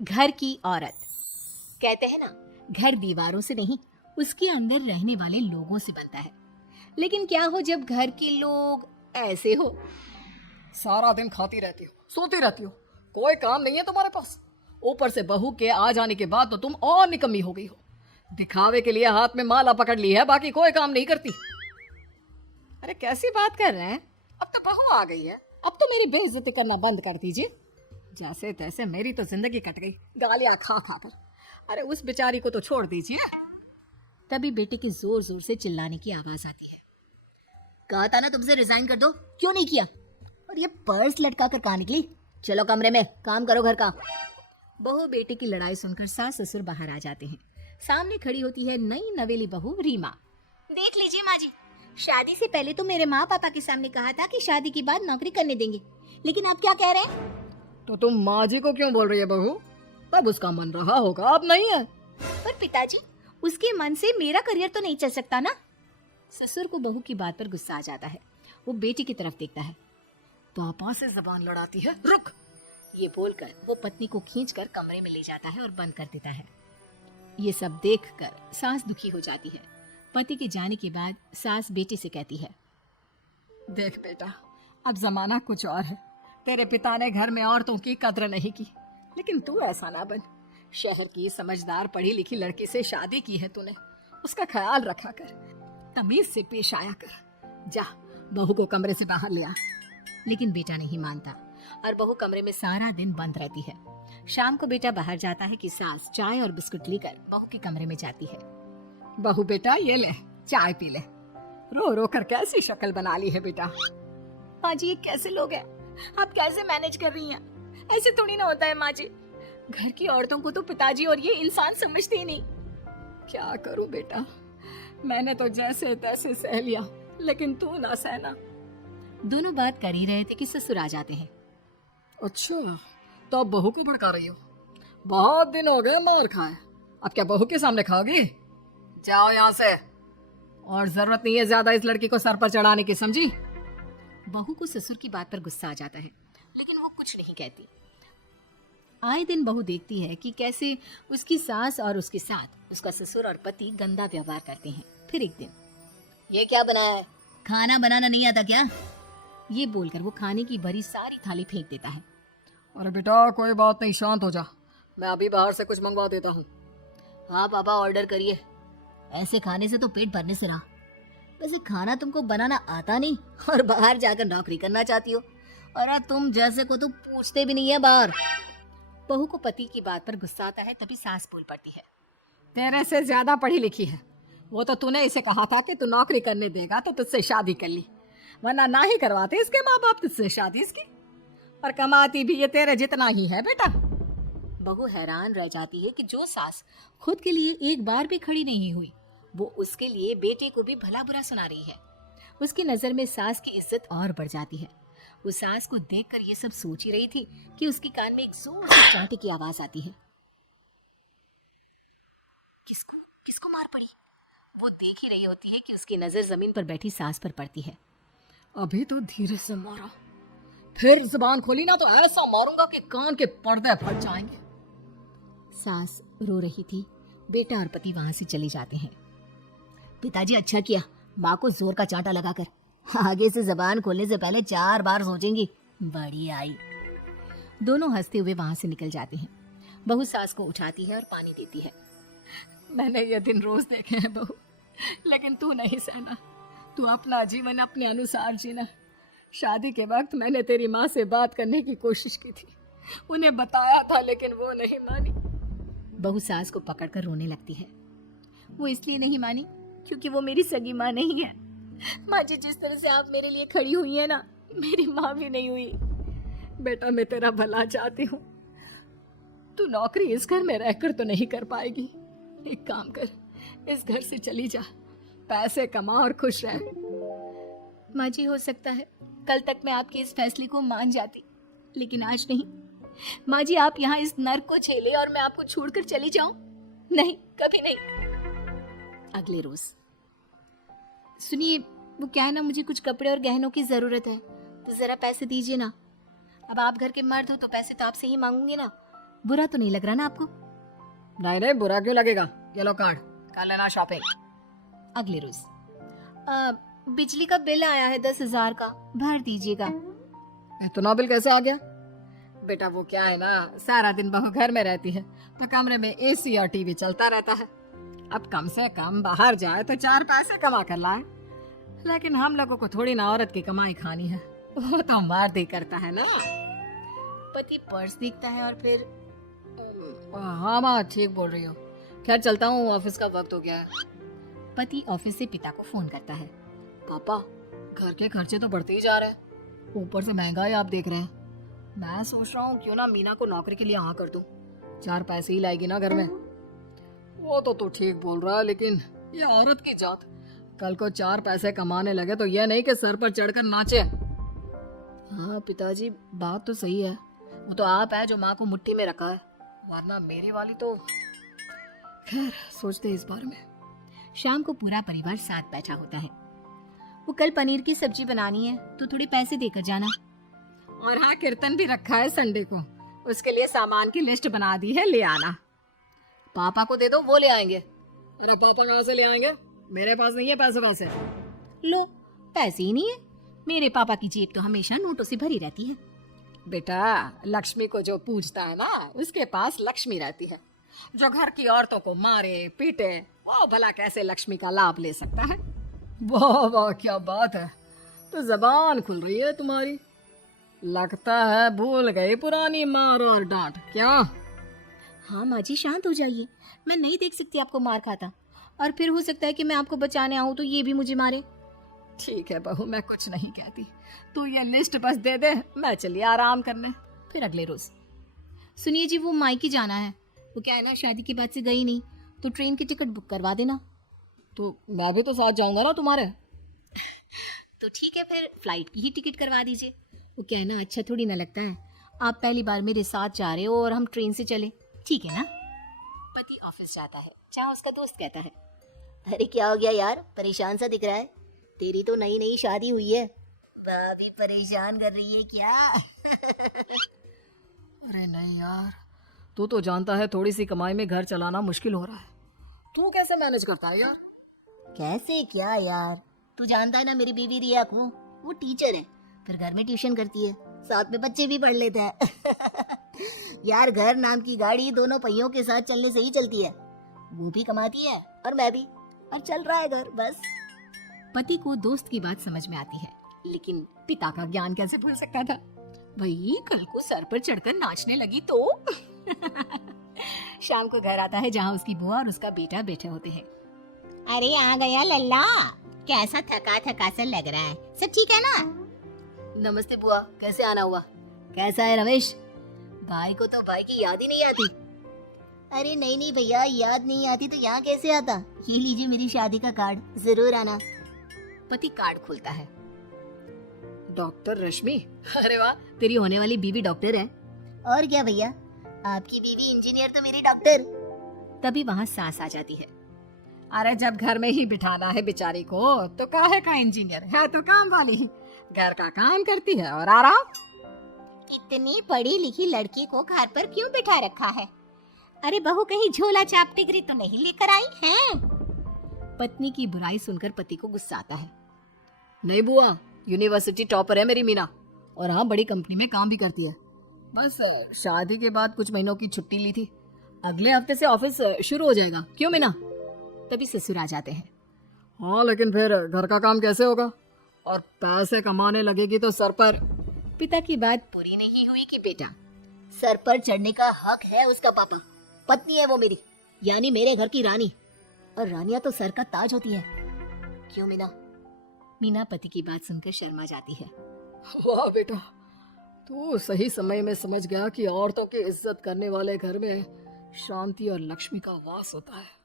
घर की औरत। कहते हैं ना, घर दीवारों से नहीं, उसके अंदर रहने वाले लोगों से बनता है। लेकिन क्या हो जब घर के लोग ऐसे हो? सारा दिन खाती रहती हो, सोती रहती हो, कोई काम नहीं है तुम्हारे पास। ऊपर से बहू के आ जाने के बाद तो तुम और निकम्मी हो गई हो। दिखावे के लिए हाथ में माला पकड़ ली है, बाकी कोई काम नहीं करती। अरे कैसी बात कर रहे हैं? अब तो बहू आ गई है, अब तो मेरी बेइज्जती करना बंद कर दीजिए। जैसे तैसे मेरी तो जिंदगी कट गई, गालियां खा खा कर। अरे उस बेचारी को तो छोड़ दीजिए। तभी बेटे के जोर जोर से चिल्लाने की आवाज आती है। कहा था ना तुमसे रिजाइन कर दो, क्यों नहीं किया? और ये पर्स लटका कर कहाँ निकली? चलो कमरे में काम करो घर का। बहू बेटे की लड़ाई सुनकर सास ससुर बाहर आ जाते हैं। सामने खड़ी होती है नई नवेली बहू रीमा। देख लीजिए माँ जी, शादी से पहले तो मेरे माँ पापा के सामने कहा था कि शादी के बाद नौकरी करने देंगे, लेकिन आप क्या कह रहे हैं? तो तुम माँ जी को क्यों बोल रही है बहू? तब उसका मन रहा होगा, अब नहीं है। पर पिताजी, उसके मन से मेरा करियर तो नहीं चल सकता ना। ससुर को बहू की बात पर गुस्सा आ जाता है। वो बेटी की तरफ देखता है। पापा से जबान लड़ाती है, रुक। ये बोलकर वो पत्नी को खींचकर कमरे में ले जाता है और बंद कर देता है। ये सब देखकर सास दुखी हो जाती है। पति के जाने के बाद सास बेटी से कहती है, देख बेटा, अब जमाना कुछ और है। तेरे पिता ने घर में औरतों की कद्र नहीं की, लेकिन तू ऐसा ना बन। शहर की समझदार पढ़ी लिखी लड़की से शादी की है तूने, उसका ख्याल रखा कर, तमीज से पेश आया कर। जा, बहू को कमरे से बाहर ले आ। लेकिन बेटा नहीं मानता और बहू कमरे में सारा दिन बंद रहती है। शाम को बेटा बाहर जाता है कि सास चाय और बिस्कुट लेकर बहू के कमरे में जाती है। बहू बेटा ये ले, चाय पी ले। रो रो कर कैसी शक्ल बना ली है बेटा। माँ जी, ये कैसे लोग हैं? आप कैसे मैनेज कर रही हैं? ऐसे थोड़ी ना होता है माँ जी। घर की औरतों को तो पिताजी और ये इंसान समझते ही नहीं। क्या करूं बेटा, मैंने तो जैसे तैसे सह लिया, लेकिन तू ना सहना। दोनों बात कर ही रहे थे कि ससुर आ जाते हैं। अच्छा, तो अब बहू को भड़का रही हो? बहुत दिन हो गए मार खाए, अब क्या बहू के सामने खाओगी? जाओ यहाँ से, और जरूरत नहीं है ज्यादा इस लड़की को सर पर चढ़ाने की, समझी? बहू को ससुर की बात पर गुस्सा आ जाता है, लेकिन वो कुछ नहीं कहती। आए दिन बहू देखती है कि कैसे उसकी सास और उसके साथ उसका ससुर और पति गंदा व्यवहार करते हैं। फिर एक दिन, ये क्या बनाया है? खाना बनाना नहीं आता क्या? ये बोलकर वो खाने की भरी सारी थाली फेंक देता है। अरे बेटा कोई बात नहीं, शांत हो जा, मैं अभी बाहर से कुछ मंगवा देता हूँ। हाँ पापा, ऑर्डर करिए। ऐसे खाने से तो पेट भरने से रहा। वैसे खाना तुमको बनाना आता नहीं और बाहर जाकर नौकरी करना चाहती हो। और तुम जैसे को तो पूछते भी नहीं है बाहर। बहू को पति की बात पर गुस्सा आता है, तभी सास बोल पड़ती है। तेरे से ज्यादा पढ़ी लिखी है, वो तो तूने इसे कहा था कि तू नौकरी करने देगा तो तुझसे शादी कर ली, वरना ना ही करवाते इसके माँ बाप तुझसे शादी इसकी। और कमाती भी ये तेरे जितना ही है बेटा। बहू हैरान रह जाती है कि जो सास खुद के लिए एक बार भी खड़ी नहीं हुई, वो उसके लिए बेटे को भी भला बुरा सुना रही है। उसकी नजर में सास की इज्जत और बढ़ जाती है। वो सास को देखकर ये सब सोच ही रही थी कि उसके कान में एक जोर से चांटे की आवाज आती है। किसको किसको मार पड़ी? वो देख ही रही होती है कि उसकी नजर जमीन पर बैठी सास पर पड़ती है। अभी तो धीरे से मारा, फिर जुबान खोली ना तो ऐसा मारूंगा कि कान के पर्दे फट जाएंगे। सास रो रही थी। बेटा और पति वहां से चले जाते हैं। पिताजी, अच्छा किया माँ को जोर का चांटा लगाकर। आगे से जबान खोलने से पहले 4 बार सोचेंगी। बड़ी आई। दोनों हंसते हुए वहां से निकल जाते हैं। बहू सास को उठाती है और पानी देती है। मैंने ये दिन रोज देखे हैं बहू, लेकिन तू नहीं सहना। तू अपना जीवन अपने अनुसार जीना। शादी के वक्त मैंने तेरी माँ से बात करने की कोशिश की थी, उन्हें बताया था, लेकिन वो नहीं मानी। बहू सास को पकड़कर रोने लगती है। वो इसलिए नहीं मानी क्योंकि वो मेरी सगी माँ नहीं है। माँ जी, जिस तरह से आप मेरे लिए खड़ी हुई है ना, मेरी माँ भी नहीं हुई। बेटा मैं तेरा भला चाहती हूँ, तू नौकरी इस घर में रहकर तो नहीं कर पाएगी। एक काम कर, इस घर से चली जा, पैसे कमा और खुश रह। माँ जी, हो सकता है कल तक मैं आपके इस फैसले को मान जाती, लेकिन आज नहीं। माँ जी, आप यहाँ इस नर्क को झेले और मैं आपको छोड़कर चली जाऊं? नहीं, कभी नहीं। अगले रोज, सुनिए, वो क्या है ना, मुझे कुछ कपड़े और गहनों की जरूरत है, तो जरा पैसे दीजिए ना। अब आप घर के मर्द हो तो पैसे तो आपसे ही मांगूंगी ना। बुरा तो नहीं लग रहा ना आपको? नहीं नहीं, बुरा क्यों लगेगा? ये लो कार्ड, कर लेना शॉपिंग। अगले रोज बिजली का बिल आया है 10,000 का, भर दीजिएगा। इतना बिल कैसे आ गया? बेटा वो क्या है ना, सारा दिन बहू घर में रहती है तो कमरे में एसी और टीवी चलता रहता है। अब कम से कम बाहर जाए तो 4 पैसे कमा कर लाए, लेकिन हम लोगों को थोड़ी ना औरत की कमाई खानी है, वो तो मर्द ही करता है ना। पति पर्स देखता है और फिर हाँ माँ ठीक बोल रही हो। खैर चलता हूँ, ऑफिस का वक्त हो गया है। पति ऑफिस से पिता को फोन करता है। पापा घर के खर्चे तो बढ़ते ही जा रहे हैं, ऊपर से महंगाई आप देख रहे हैं। मैं सोच रहा हूँ क्यों ना मीना को नौकरी के लिए हाँ कर दूं, 4 पैसे ही लाएगी ना घर में। वो तो तू ठीक बोल रहा है, लेकिन ये औरत की जात, कल को 4 पैसे कमाने लगे तो ये नहीं कि सर पर चढ़कर नाचे। हाँ पिताजी बात तो सही है, वो तो आप है जो माँ को मुट्ठी में रखा है, वरना मेरी वाली तो। खैर सोचते इस बारे में। शाम को पूरा परिवार साथ बैठा होता है। वो कल पनीर की सब्जी बनानी है तो थोड़े पैसे देकर जाना। और हाँ कीर्तन भी रखा है संडे को, उसके लिए सामान की लिस्ट बना दी है, ले आना। पापा को दे दो, वो ले आएंगे। अरे पापा कहाँ से ले आएंगे, मेरे पास नहीं है पैसे वैसे। लो पैसे ही नहीं है, मेरे पापा की जेब तो हमेशा नोटों से भरी रहती है। बेटा लक्ष्मी को जो पूजता है ना, उसके पास लक्ष्मी रहती है। जो घर की औरतों को मारे पीटे, वो भला कैसे लक्ष्मी का लाभ ले सकता है? वाह वाह क्या बात है, तो जबान खुल रही है तुम्हारी। लगता है भूल गई पुरानी मार और डांट क्या? हाँ माँ जी शांत हो जाइए, मैं नहीं देख सकती आपको मार खाता, और फिर हो सकता है कि मैं आपको बचाने आऊँ तो ये भी मुझे मारे। ठीक है बहू, मैं कुछ नहीं कहती, तू ये लिस्ट बस दे दे, मैं चलिए आराम करने। फिर अगले रोज, सुनिए जी वो मायके जाना है, वो क्या है ना शादी के बाद से गई नहीं, तो ट्रेन की टिकट बुक करवा देना। तो मैं भी तो साथ जाऊंगा ना तुम्हारे। तो ठीक है फिर फ्लाइट की ही टिकट करवा दीजिए। वो क्या है ना अच्छा थोड़ी ना लगता है, आप पहली बार मेरे साथ जा रहे हो और हम ट्रेन से चले, ठीक है ना? पति ऑफिस जाता है, जहाँ उसका दोस्त कहता है, अरे क्या हो गया यार, परेशान सा दिख रहा है, तेरी तो नई नई शादी हुई है, भाभी परेशान कर रही है क्या? अरे नहीं यार, तू तो जानता है थोड़ी सी कमाई में घर चलाना मुश्किल हो रहा है, तू कैसे मैनेज करता है यार? कैसे क्या यार, तू जानता है ना मेरी बीवी रिया को, वो टीचर है, फिर घर में ट्यूशन करती है, साथ में बच्चे भी पढ़ लेते हैं। यार घर नाम की गाड़ी दोनों पहियों के साथ चलने से ही चलती है, वो भी कमाती है और मैं भी, और चल रहा है घर बस। पति को दोस्त की बात समझ में आती है, लेकिन पिता का ज्ञान कैसे भूल सकता था? भाई कल को सर पर चढ़कर नाचने लगी तो। शाम को घर आता है जहाँ उसकी बुआ और उसका बेटा बैठे होते हैं। अरे आ गया लल्ला, कैसा थका थका सा लग रहा है, सब ठीक है ना? नमस्ते बुआ, कैसे आना हुआ? कैसा है रमेश? भाई को तो भाई की याद ही नहीं आती। अरे नहीं नहीं भैया, याद नहीं आती तो यहाँ कैसे आता? ये लीजिए मेरी शादी का कार्ड, जरूर आना। पति कार्ड खोलता है। डॉक्टर रश्मि, अरे वाह, तेरी होने वाली बीवी डॉक्टर है। और क्या भैया, आपकी बीवी इंजीनियर तो मेरी डॉक्टर। तभी वहाँ सास आ जाती है। अरे जब घर में ही बिठाना है बेचारी को तो काहे का इंजीनियर है, तो काम वाली ही, घर का काम करती है और आराम। इतनी पढ़ी लिखी लड़की को घर पर क्यों बिठा रखा है? अरे बहू कहीं झोला छाप डिग्री तो नहीं लेकर आई है? पत्नी की बुराई सुनकर पति को गुस्सा आता है। नहीं बुआ, यूनिवर्सिटी टॉपर है मेरी मीना, और हाँ बड़ी कंपनी में काम भी करती है। बस शादी के बाद कुछ महीनों की छुट्टी ली थी, अगले हफ्ते से ऑफिस शुरू हो जाएगा। क्यों मीना? तभी ससुर आ जाते हैं। हाँ लेकिन फिर घर का काम कैसे होगा, और पैसे कमाने लगेगी तो सर पर। पिता की बात पूरी नहीं हुई कि बेटा, सर पर चढ़ने का हक है उसका पापा, पत्नी है वो मेरी, यानी मेरे घर की रानी, और रानियां तो सर का ताज होती है। क्यों मीना? मीना पति की बात सुनकर शर्मा जाती है। वाह बेटा, तू सही समय में समझ गया कि औरतों की इज्जत करने वाले घर में शांति और लक्ष्मी का वास होता है।